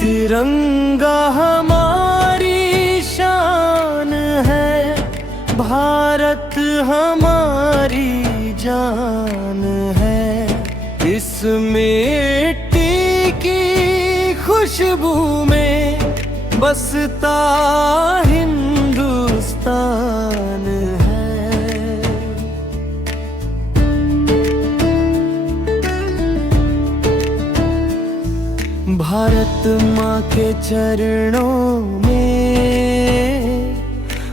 तिरंगा हमारी शान है, भारत हमारी जान है। इस मिट्टी की खुशबू में बसता हिंदुस्तान है। भारत माँ के चरणों में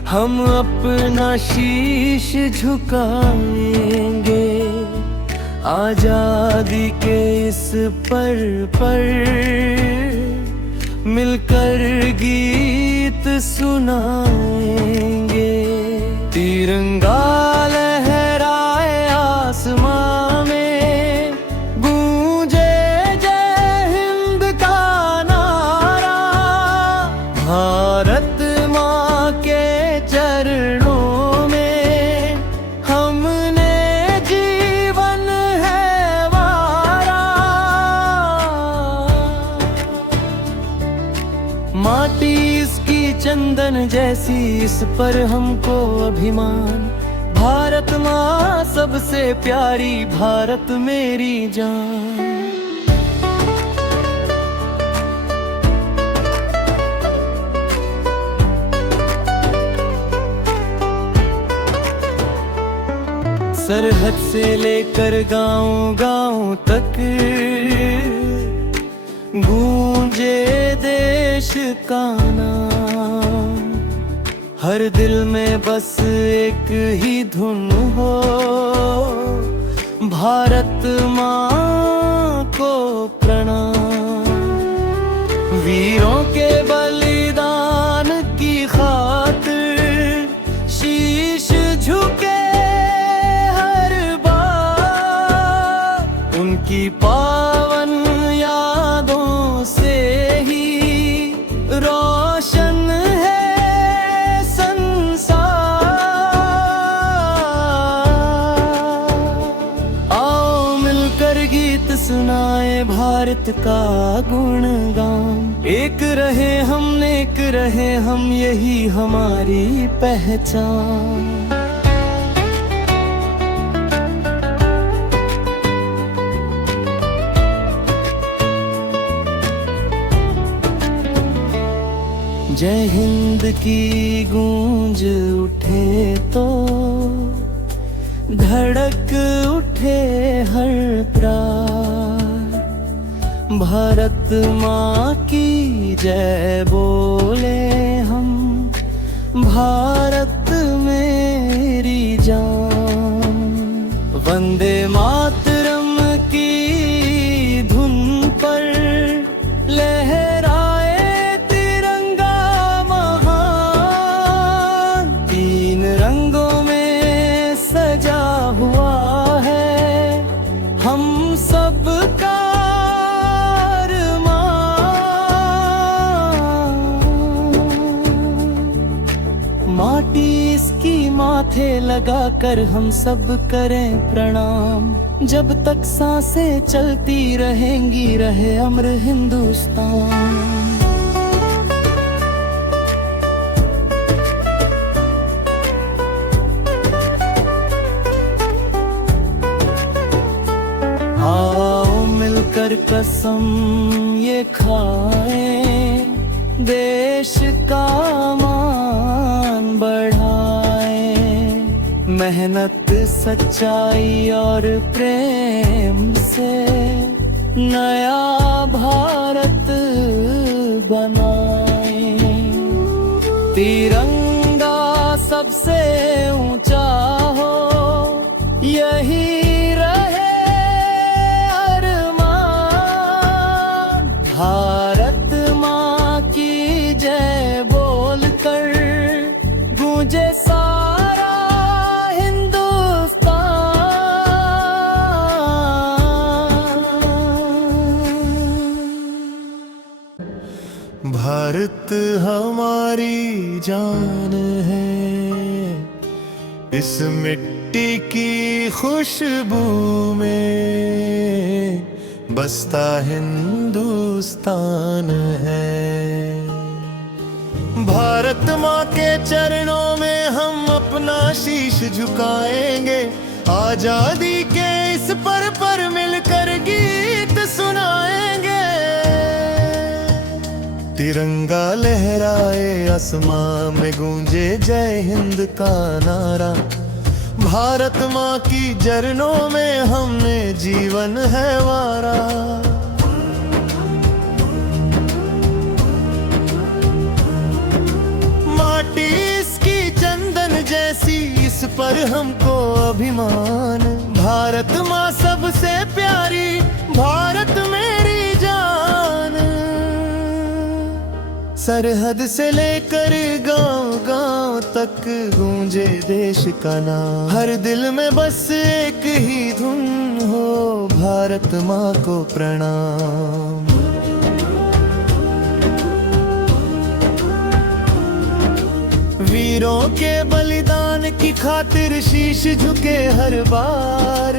हम अपना शीश झुकाएंगे। आजादी के इस पल पर मिलकर गीत सुनाएंगे। तिरंगा लहराए आसमां में, गूंजे जय हिंद का नारा। भारत माँ के चरणों में हमने जीवन है वारा। माटी इसकी चंदन जैसी, इस पर हमको अभिमान। भारत माँ सबसे प्यारी, भारत मेरी जान। सरहद से लेकर गांव-गांव तक गूंजे देश का नाम। हर दिल में बस एक ही धुन हो, भारत माँ को प्रणाम। वीरों के बलिदान की खातिर शीश झुके हर बार। उनकी पावन यादों से ही रोशन है संसार। आओ मिलकर गीत सुनाए भारत का गुणगान। एक रहे हम, नेक रहे हम, यही हमारी पहचान। जय हिंद की गूंज उठे तो धड़क उठे हर प्राण। भारत माँ की जय बोले हम, भारत मेरी जान। वंदे मातरम की धुन पर लहराए तिरंगा महान। तीन रंगों में सजा हुआ है हम सबका माटी इसकी माथे लगा कर हम सब करें प्रणाम। जब तक सांसें चलती रहेंगी, रहे अमर हिंदुस्तान। आओ मिलकर कसम ये खाएं, देश का मान बढ़ाएं। मेहनत, सच्चाई और प्रेम से नया भारत बनाएं। तिरंगा सबसे ऊंचा हो, यही रहे अरमान। भारत माँ की जय बोलकर गूंजे सारा हिंदुस्तान। भारत हमारी जान है, इस मिट्टी की खुशबू में बसता हिंदुस्तान है। भारत माँ के चरणों में हम अपना शीश झुकाएंगे, आजादी के इस पर मिलकर गीत सुनाएंगे। तिरंगा लहराए आसमां में गूंजे जय हिंद का नारा, भारत माँ की चरणों में हमने जीवन है वारा। माटी इसकी चंदन जैसी, इस पर हमको अभिमान। भारत माँ सबसे प्यारी, भारत मेरी जान। सरहद से लेकर गांव-गांव तक गूंजे देश का नाम। हर दिल में बस एक ही धुन हो, भारत माँ को प्रणाम। वीरों के बलिदान की खातिर शीश झुके हर बार,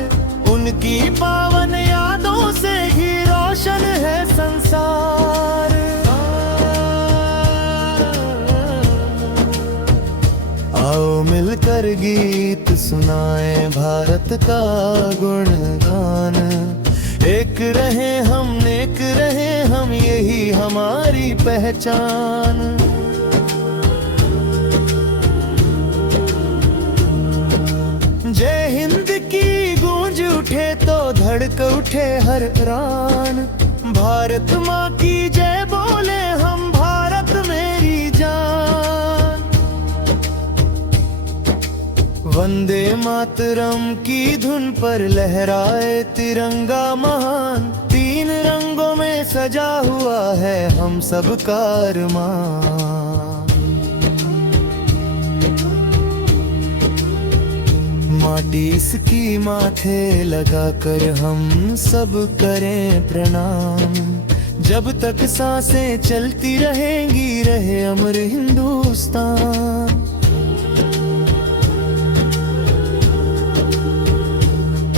उनकी पावन यादों से ही रोशन है संसार। आओ मिलकर गीत सुनाएं भारत का गुणगान। एक रहे हम, नेक रहे हम, यही हमारी पहचान। जय हिंद की गूंज उठे तो धड़क उठे हर प्राण। भारत माँ की जय बोले हम, भारत मेरी जान। वंदे मातरम की धुन पर लहराए तिरंगा महान। तीन रंगों में सजा हुआ है हम सबका अरमान। माटी इसकी माथे लगाकर हम सब करें प्रणाम। जब तक सांसें चलती रहेंगी, रहे अमर हिंदुस्तान।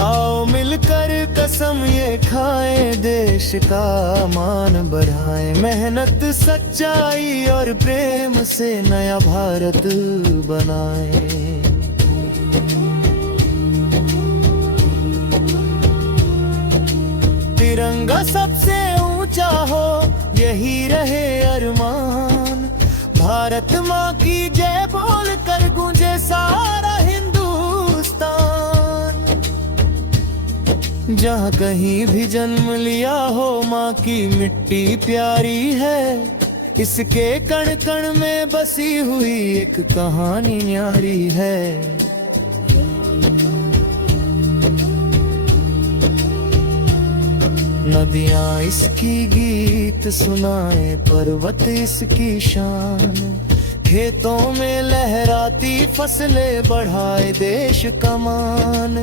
आओ मिलकर कसम ये खाएं, देश का मान बढ़ाएं। मेहनत, सच्चाई और प्रेम से नया भारत बनाएं। तिरंगा सबसे ऊंचा हो, यही रहे अरमान। भारत माँ की जय बोल कर गूंजे सारा हिंदुस्तान। जहाँ कहीं भी जन्म लिया हो, माँ की मिट्टी प्यारी है। इसके कण कण में बसी हुई एक कहानी न्यारी है। नदियाँ इसकी गीत सुनाए, पर्वत इसकी शान। खेतों में लहराती फसलें बढ़ाए देश का मान।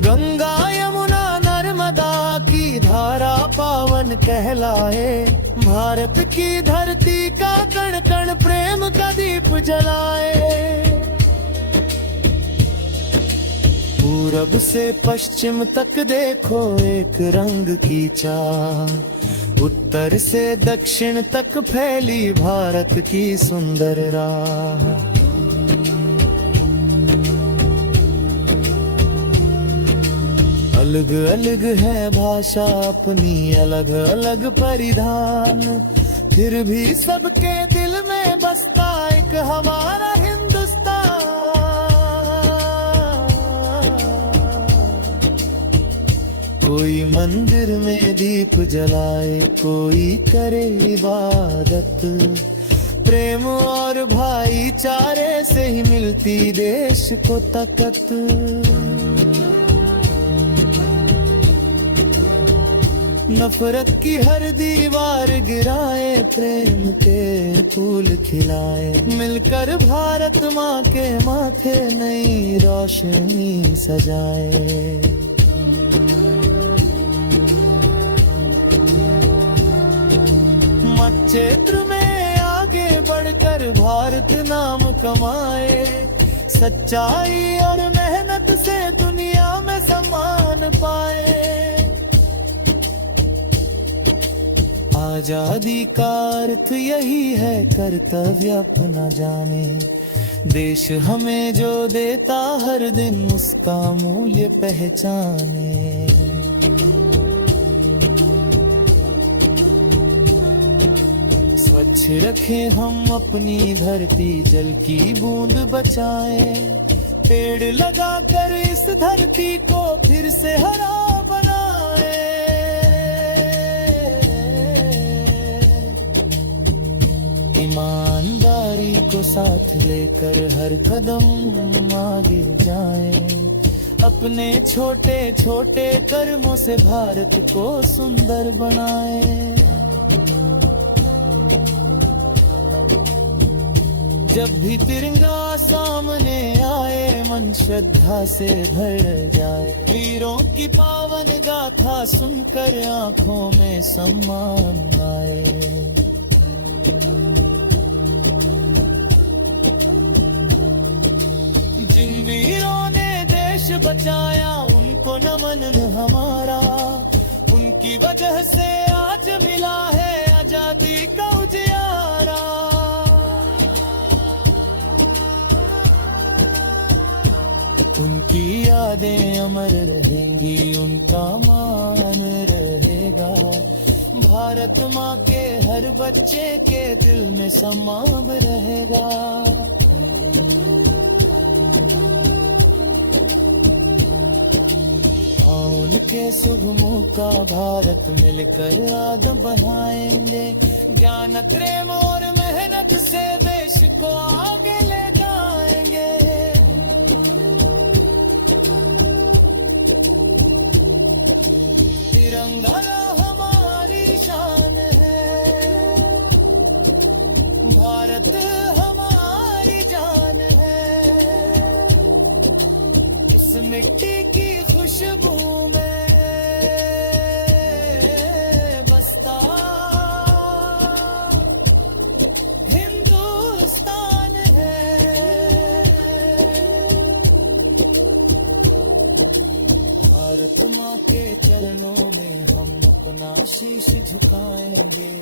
गंगा यमुना नर्मदा की धारा पावन कहलाए। भारत की धरती का कण कण प्रेम का दीप जलाए। पूरब से पश्चिम तक देखो एक रंग की चाह। उत्तर से दक्षिण तक फैली भारत की सुंदर राह। अलग अलग है भाषा अपनी, अलग अलग परिधान। फिर भी सबके दिल में बसता एक हमारा हिंदुस्तान। कोई मंदिर में दीप जलाए, कोई करे इबादत। प्रेम और भाईचारे से ही मिलती देश को ताकत। नफरत की हर दीवार गिराए, प्रेम के फूल खिलाए। मिलकर भारत माँ के माथे नई रोशनी सजाए। क्षेत्र में आगे बढ़कर भारत नाम कमाए। सच्चाई और मेहनत से दुनिया में सम्मान पाए। आजादी का अर्थ यही है कर्तव्य अपना जाने, देश हमें जो देता हर दिन उसका मूल्य पहचाने। स्वच्छ रखें हम अपनी धरती, जल की बूंद बचाएं, पेड़ लगाकर इस धरती को फिर से हरा बनाएं। ईमानदारी को साथ लेकर हर कदम आगे जाएं, अपने छोटे छोटे कर्मों से भारत को सुंदर बनाएं। जब भी तिरंगा सामने आए मन श्रद्धा से भर जाए, वीरों की पावन गाथा सुनकर आंखों में सम्मान आए। जिन वीरों ने देश बचाया उनको नमन हमारा, उनकी वजह से आज मिला है आजादी का उजियारा। उनकी यादें अमर रहेंगी, उनका मान रहेगा, भारत माँ के हर बच्चे के दिल में समा रहेगा। उनके शुभ मुख का भारत मिलकर आगे बढ़ाएंगे, ज्ञान प्रेम और मेहनत से देश को आगे ले जाएंगे। तिरंगा हमारी शान है, भारत हमारी जान है। इस मिट्टी की खुशबू में बसता हिंदुस्तान है। भारत माँ के चरणों में हम अपना शीश झुकाएंगे।